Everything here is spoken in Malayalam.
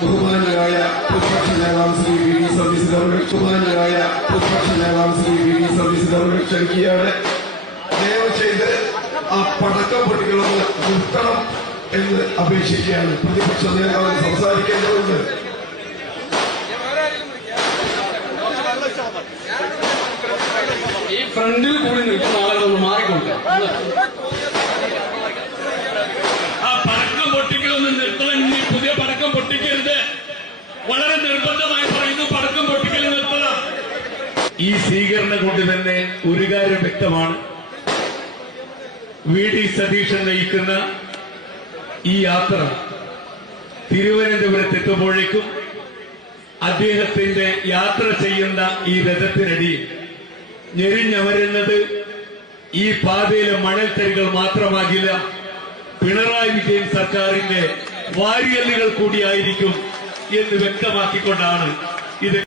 ബഹുമാനരായ പ്രതിപക്ഷ നേതാവ് ശ്രീ വി ഡി സതീശൻ അവരുടെ ബഹുമാനരായ പ്രതിപക്ഷ നേതാവ് ശ്രീ വി ഡി സതീശൻ അവരുടെ ക്ഷണിക്കുകയാണ്. ദയവ് ചെയ്ത് ആ പടക്കം പൊട്ടികളൊന്ന് നിർത്തണം എന്ന് അപേക്ഷിക്കുകയാണ്. പ്രതിപക്ഷ നേതാവ് സംസാരിക്കേണ്ടതുണ്ട്. ഈ ഫ്രണ്ടിൽ കൂടി നിൽക്കുന്ന ആളുകളൊന്ന് മാറിക്കൊണ്ട് ആ പടക്കം പൊട്ടിക്കലൊന്ന് നിർത്തണം. ഇനി പുതിയ പടക്കം പൊട്ടിക്കരുത്. വളരെ നിർബന്ധമായി പറയുന്നു, പടക്കം പൊട്ടിക്കൽ നിർത്തണം. ഈ സ്വീകരണം കൊണ്ട് തന്നെ ഒരു കാര്യം വ്യക്തമാണ്. വി ഡി സതീശൻ നയിക്കുന്ന ഈ യാത്ര തിരുവനന്തപുരത്തെത്തുമ്പോഴേക്കും അദ്ദേഹത്തിന്റെ യാത്ര ചെയ്യുന്ന ഈ രഥത്തിനടിയിൽ ഞെരിഞ്ഞമരുന്നത് ഈ പാതയിലെ മണൽത്തരികൾ മാത്രമാകില്ല, പിണറായി വിജയൻ സർക്കാരിന്റെ വാരിയല്ലുകൾ കൂടിയായിരിക്കും എന്ന് വ്യക്തമാക്കിക്കൊണ്ടാണ് ഇത്